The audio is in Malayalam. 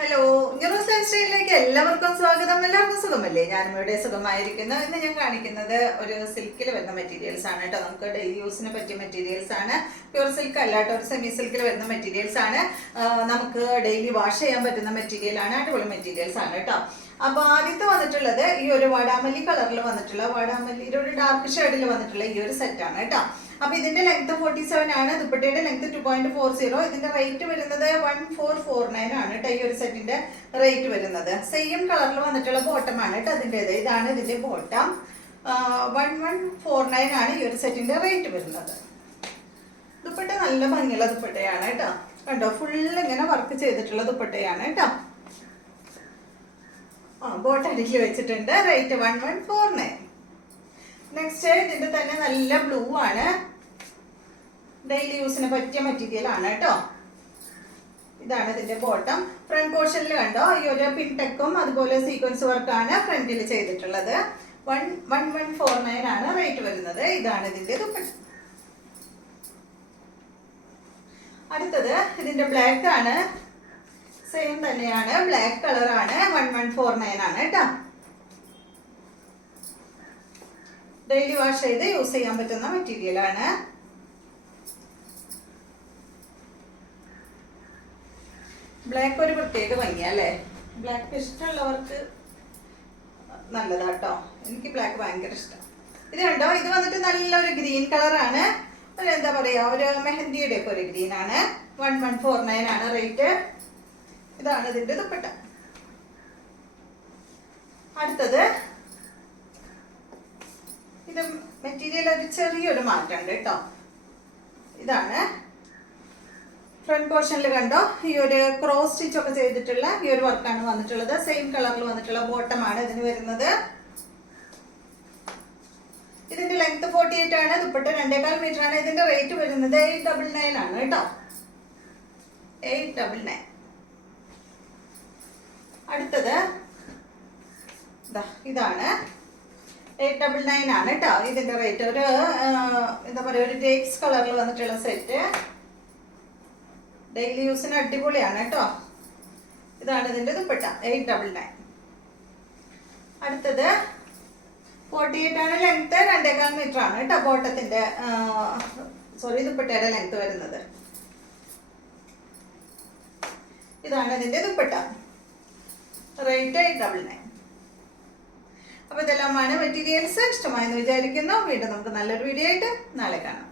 ഹലോ, ന്യൂസ് ലൈഫ് സ്റ്റൈലിലേക്ക് എല്ലാവർക്കും സ്വാഗതം. എല്ലാവർക്കും സുഖമല്ലേ? ഞാനും ഇവിടെ സുഖമായിരിക്കുന്നു. ഇന്ന് ഞാൻ കാണിക്കുന്നത് ഒരു സിൽക്കിൽ വരുന്ന മെറ്റീരിയൽസ് ആണ് കേട്ടോ. നമുക്ക് ഡെയിലി യൂസിന് പറ്റിയ മെറ്റീരിയൽസ് ആണ്. പ്യൂർ സിൽക്ക് അല്ലാട്ടോ, ഒരു സെമി സിൽക്കിൽ വരുന്ന മെറ്റീരിയൽസ് ആണ്. നമുക്ക് ഡെയിലി വാഷ് ചെയ്യാൻ പറ്റുന്ന മെറ്റീരിയൽ ആണ്. അടിപൊളി മെറ്റീരിയൽസ് ആണ് കേട്ടോ. അപ്പൊ ആദ്യത്തെ വന്നിട്ടുള്ളത് ഈ ഒരു വാടാമല്ലി കളറിൽ വന്നിട്ടുള്ള വാടാമല്ലിയുടെ ഒരു ഡാർക്ക് ഷെയ്ഡിൽ വന്നിട്ടുള്ള ഈ ഒരു സെറ്റ് ആണ് കേട്ടോ. അപ്പൊ ഇതിന്റെ ലെങ്ത് 47 ആണ്. ദുപ്പട്ടയുടെ ലെങ്ത് 2.40. ഇതിന്റെ റേറ്റ് വരുന്നത് 1449 ആണ് കേട്ടോ. ഈ ഒരു സെറ്റിന്റെ റേറ്റ് വരുന്നത് സെയിം കളറിൽ വന്നിട്ടുള്ള ബോട്ടം ആണ് കേട്ടോ. അതിൻ്റെത് ഇതാണ് ഇതിന്റെ ബോട്ടം. 1149 ആണ് ഈ ഒരു സെറ്റിന്റെ റേറ്റ് വരുന്നത്. ദുപ്പട്ട നല്ല ഭംഗിയുള്ള ദുപ്പട്ടയാണ് കേട്ടോ. കണ്ടോ, ഫുള്ള് ഇങ്ങനെ വർക്ക് ചെയ്തിട്ടുള്ള ദുപ്പട്ടയാണ് കേട്ടോ. ബോട്ടം അടിയിൽ വെച്ചിട്ടുണ്ട്. റേറ്റ് 1149. നെക്സ്റ്റ് ഇതിന്റെ തന്നെ നല്ല ബ്ലൂ ആണ്. ഡെയിലി യൂസിന് പറ്റിയ മെറ്റീരിയൽ ആണ് കേട്ടോ. ഇതാണ് ഇതിന്റെ ബോട്ടം. ഫ്രണ്ട് പോർഷനിൽ കണ്ടോ, ഈ ഒരു പിൻടെക്കും അതുപോലെ സീക്വൻസ് വർക്കാണ് ഫ്രണ്ടിൽ ചെയ്തിട്ടുള്ളത്. 1149 ആണ് റേറ്റ് വരുന്നത്. ഇതാണ് ഇതിന്റെ ദുപ്പട്ട. അടുത്തത് ഇതിന്റെ ബ്ലാക്ക് ആണ്. സെയിം തന്നെയാണ്, ബ്ലാക്ക് കളർ ആണ്. 1149 ആണ് കേട്ടോ. ഡെയിലി വാഷ് ചെയ്ത് യൂസ് ചെയ്യാൻ പറ്റുന്ന മെറ്റീരിയൽ ആണ്. ബ്ലാക്ക് ഒരു പ്രത്യേക ഭംഗിയാ അല്ലേ? ബ്ലാക്ക് ഇഷ്ടമുള്ളവർക്ക് നല്ലതാട്ടോ. എനിക്ക് ബ്ലാക്ക് ഭയങ്കര ഇഷ്ടം. ഇത് കണ്ടോ, ഇത് വന്നിട്ട് നല്ലൊരു ഗ്രീൻ കളറാണ്. ഒരു എന്താ പറയാ, ഒരു മെഹന്തിയുടെ ഒക്കെ ഒരു ഗ്രീൻ ആണ്. 1149 ആണ് റേറ്റ്. ഇതാണ് ഇതിന്റെ ദുപ്പട്ട. അടുത്തത് ഇത് മെറ്റീരിയൽ ഒരു ചെറിയൊരു മാറ്റമുണ്ട് കേട്ടോ. ഇതാണ് ഫ്രണ്ട് പോർഷനിൽ കണ്ടോ, ഈ ഒരു ക്രോസ് സ്റ്റിച്ച് ഒക്കെ ചെയ്തിട്ടുള്ള ഈ ഒരു വർക്കാണ് വന്നിട്ടുള്ളത്. സെയിം കളറിൽ വന്നിട്ടുള്ള ബോട്ടം ആണ് ഇതിന് വരുന്നത്. ഇതിന്റെ ലെങ്ത് 48 ആണ്. ദുപ്പട്ട 2.25 മീറ്റർ ആണ്. ഇതിന്റെ റേറ്റ് വരുന്നത് 899 ആണ് കേട്ടോ. 899. അടുത്തത് ഇതാണ് 899 ആണ് കേട്ടോ. ഇതിന്റെ റേറ്റ് ഒരു എന്താ പറയാ, ഒരു ഡേക്സ് കളറിൽ വന്നിട്ടുള്ള സെറ്റ്. ഡെയിലി യൂസിന് അടിപൊളിയാണ് കേട്ടോ. ഇതാണ് ഇതിന്റെ ദുപ്പട്ട. 899. അടുത്തത് 48 ആണ്. ലെങ്ത് 2.25 മീറ്റർ ആണ് കേട്ടോ. ബോട്ടത്തിന്റെ ദുപ്പട്ടയുടെ ലെങ്ത് വരുന്നത്. ഇതാണ് ഇതിന്റെ ദുപ്പട്ട. റേറ്റ് 899. അപ്പൊ ഇതെല്ലാമാണ് മെറ്റീരിയൽസ്. ഇഷ്ടമായെന്ന് വിചാരിക്കുന്നു. വീണ്ടും നമുക്ക് നല്ലൊരു വീഡിയോ ആയിട്ട് നാളെ കാണാം.